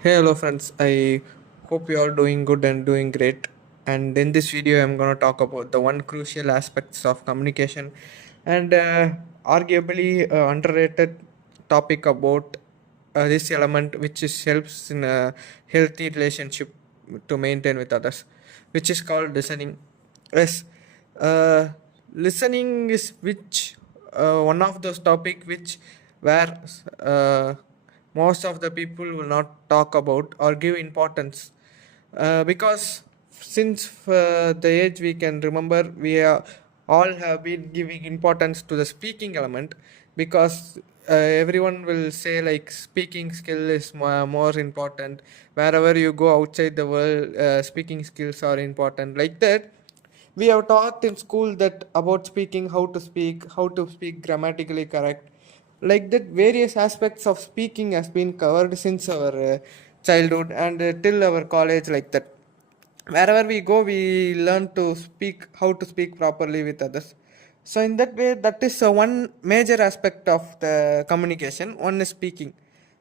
Hey, hello friends. I hope you are doing good and doing great. And in this video, I'm going to talk about the one crucial aspects of communication and arguably underrated topic about this element, which is helps in a healthy relationship to maintain with others, which is called listening. Yes, uh, listening is which one of those topic which where most of the people will not talk about or give importance because since the age we can remember all have been giving importance to the speaking element because everyone will say like speaking skill is more important. Wherever you go outside the world, speaking skills are important like that. We have taught in school that about speaking, how to speak grammatically correct, like that various aspects of speaking has been covered since our childhood and till our college, like that. Wherever we go, we learn to speak, how to speak properly with others. So in that way, that is one major aspect of the communication. One is speaking,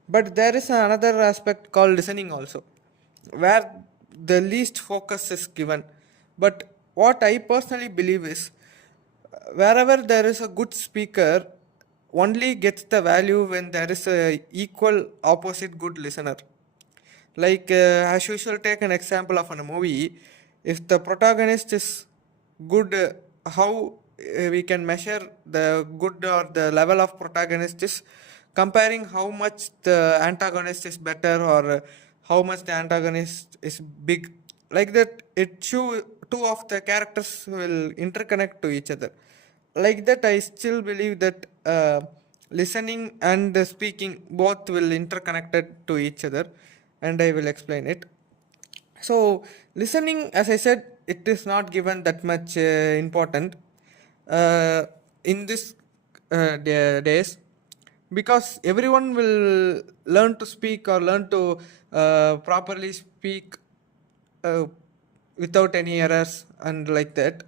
but there is another aspect called listening also, where the least focus is given. But what I personally believe is, wherever there is a good speaker only gets the value when there is a equal opposite good listener. Like as usual, take an example of a movie. If the protagonist is good, how we can measure the good or the level of protagonist is comparing how much the antagonist is better, or how much the antagonist is big. Like that, it show two of the characters will interconnect to each other. Like that, I still believe that listening and speaking both will interconnected to each other, and I will explain it. So listening, as I said, it is not given that much important uh, in this days, because everyone will learn to speak or learn to properly speak uh, without any errors and like that.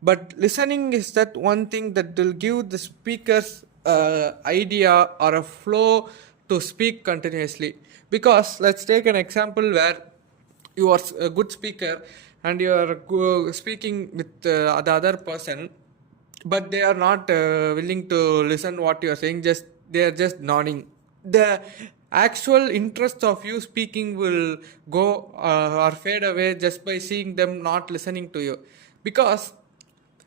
But listening is that one thing that will give the speakers idea or a flow to speak continuously. Because let's take an example where you are a good speaker and you are speaking with the other person, but they are not willing to listen what you are saying, just they are just nodding. The actual interest of you speaking will go or fade away just by seeing them not listening to you. Because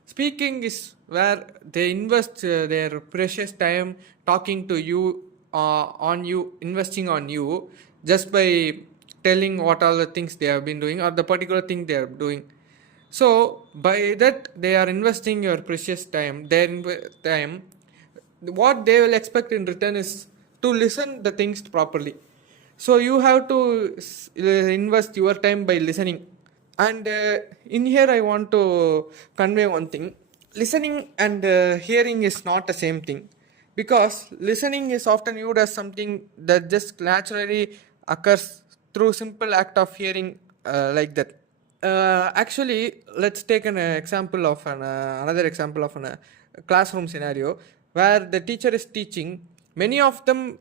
speaking is where they invest their precious time talking to you, on you, investing on you, just by telling what are the things they have been doing or the particular thing they are doing. So by that they are investing your precious time, their time. What they will expect in return is to listen the things properly. So you have to invest your time by listening. And in here I want to convey one thing. Listening and hearing is not the same thing, because listening is often viewed as something that just naturally occurs through simple act of hearing, like that. Actually, let's take an example of another example of a classroom scenario where the teacher is teaching. Many of the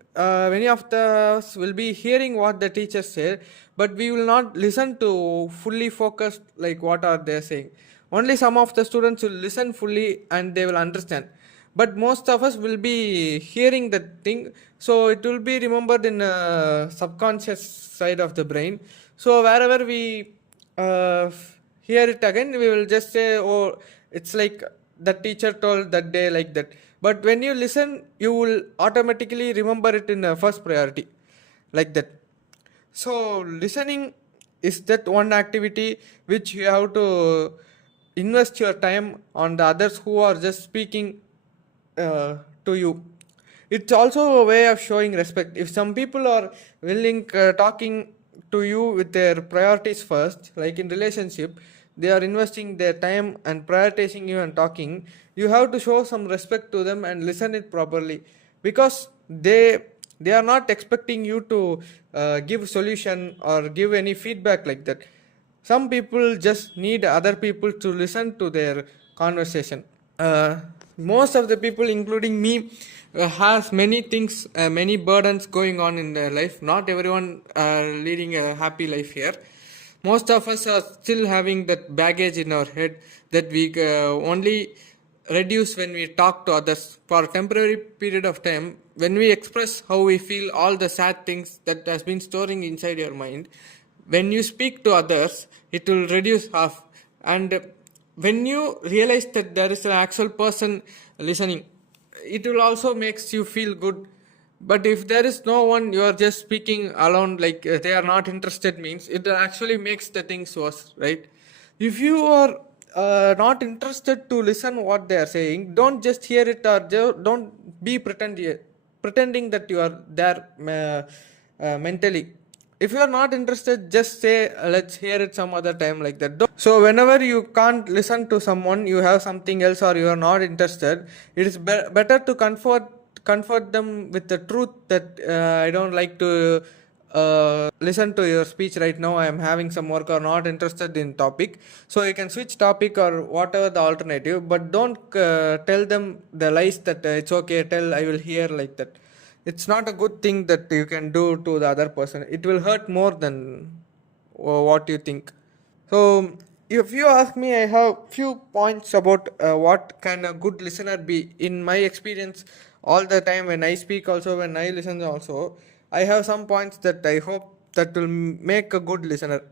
us will be hearing what the teacher said, but we will not listen to fully focused like what are they saying. Only some of the students will listen fully and they will understand, but most of us will be hearing the thing, so it will be remembered in a subconscious side of the brain. So wherever we hear it again, we will just say, oh, it's like the teacher told that day, like that. But when you listen, you will automatically remember it in a first priority, like that. So listening is that one activity which you have to invest your time on the others who are just speaking to you. It's also a way of showing respect. If some people are willing talking to you with their priorities first, like in relationship, they are investing their time and prioritizing you and talking. You have to show some respect to them and listen it properly, because they are not expecting you to give solution or give any feedback like that. Some people just need other people to listen to their conversation. most of the people, including me, has many things, many burdens going on in their life. Not everyone are leading a happy life here. Most of us are still having that baggage in our head that we only reduce when we talk to others for a temporary period of time. When we express how we feel, all the sad things that has been storing inside your mind, when you speak to others, it will reduce half. And when you realize that there is an actual person listening, it will also makes you feel good. But if there is no one, you are just speaking alone, like they are not interested, means it actually makes the things worse, right? If you are not interested to listen what they are saying, don't just hear it, or don't be pretending that you are there mentally. If you are not interested, just say let's hear it some other time, like that. So whenever you can't listen to someone, you have something else, or you are not interested, it is better to comfort them with the truth that I don't like to listen to your speech right now, I am having some work, or not interested in topic. So you can switch topic or whatever the alternative, but don't tell them the lies that it's okay, tell, I will hear, like that. It's not a good thing that you can do to the other person. It will hurt more than what you think. So, if you ask me, I have few points about what can a good listener be. In my experience, all the time when I speak, also when I listen, also I have some points that I hope that will make a good listener.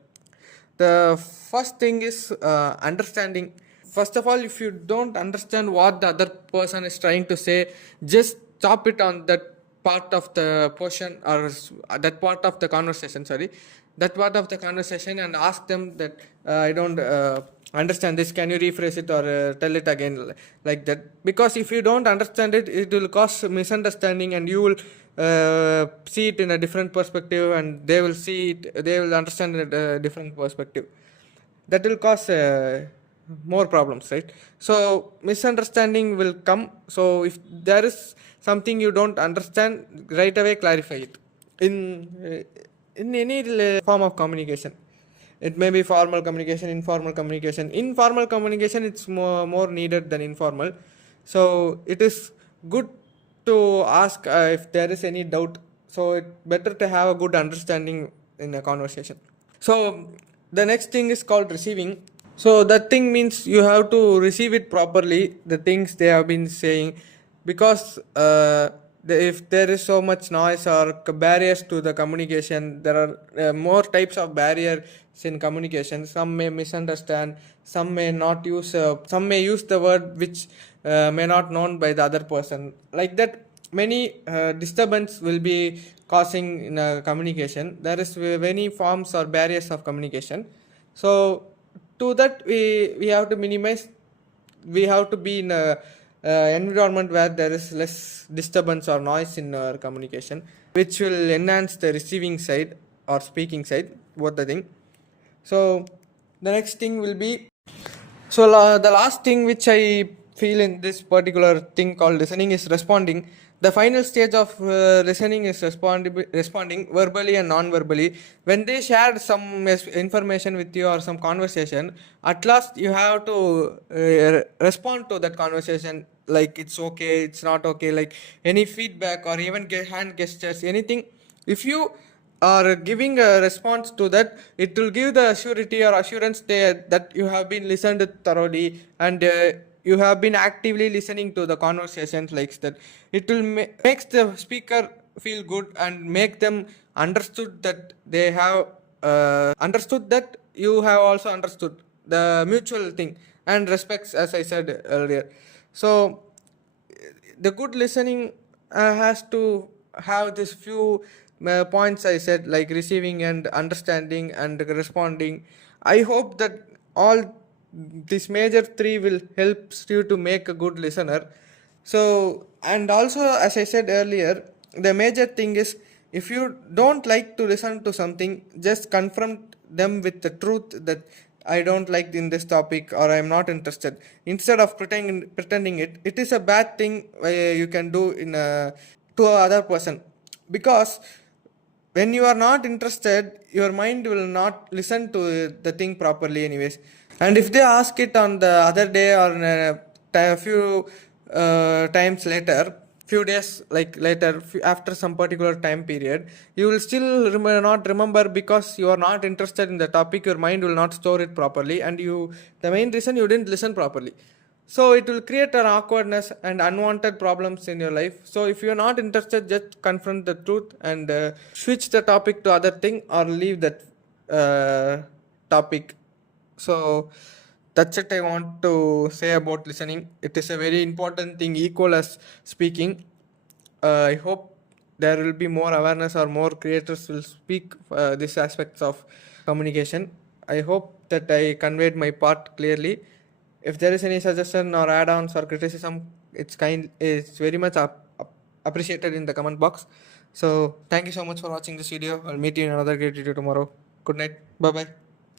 The first thing is understanding. First of all, if you don't understand what the other person is trying to say, just stop it on that part of the portion, or that part of the conversation, sorry, that part of the conversation, and ask them that I don't understand this, can you rephrase it, or tell it again, like that. Because if you don't understand it, it will cause misunderstanding, and you will see it in a different perspective, and they will see it, they will understand it a different perspective. That will cause more problems, right? So misunderstanding will come. So if there is something you don't understand, right away clarify it in in any form of communication. It may be formal communication, informal communication. Informal communication, it's more needed than informal. So it is good to ask if there is any doubt. So it's better to have a good understanding in a conversation. So the next thing is called receiving. So that thing means you have to receive it properly, the things they have been saying, because if there is so much noise or barriers to the communication, there are more types of barriers in communication. Some may misunderstand, some may not use, some may use the word which may not known by the other person. Like that, many disturbance will be causing in a communication. There is many forms or barriers of communication. So to that, we have to minimize, we have to be in a environment where there is less disturbance or noise in our communication, which will enhance the receiving side or speaking side, both the thing. So the next thing will be, so the last thing which I feel in this particular thing called listening is responding. The final stage of listening is responding verbally and non-verbally. When they share some information with you or some conversation, at last you have to respond to that conversation, like it's okay, it's not okay, like any feedback or even hand gestures, anything. If you are giving a response to that, it will give the surety or assurance there that you have been listened thoroughly, and you have been actively listening to the conversations, like that. It will makes the speaker feel good and make them understood that they have understood that you have also understood the mutual thing, and respects, as I said earlier. So the good listening has to have this few points I said, like receiving and understanding and responding. I hope that all these major three will help you to make a good listener. So, and also, as I said earlier, the major thing is, if you don't like to listen to something, just confront them with the truth that I don't like in this topic, or I'm not interested. Instead of pretending it, it is a bad thing you can do in to other person, because when you are not interested, your mind will not listen to the thing properly anyways. And if they ask it on the other day or in a few times later, few days like later, after some particular time period, you will still not remember because you are not interested in the topic. Your mind will not store it properly, and the main reason you didn't listen properly. So it will create an awkwardness and unwanted problems in your life. So if you're not interested, just confront the truth and switch the topic to other thing or leave that topic. So that's it I want to say about listening. It is a very important thing, equal as speaking. I hope there will be more awareness or more creators will speak these aspects of communication. I hope that I conveyed my part clearly. If there is any suggestion or add-ons or criticism, it's very much appreciated in the comment box. So thank you so much for watching this video. I'll meet you in another great video tomorrow. Good night. Bye bye.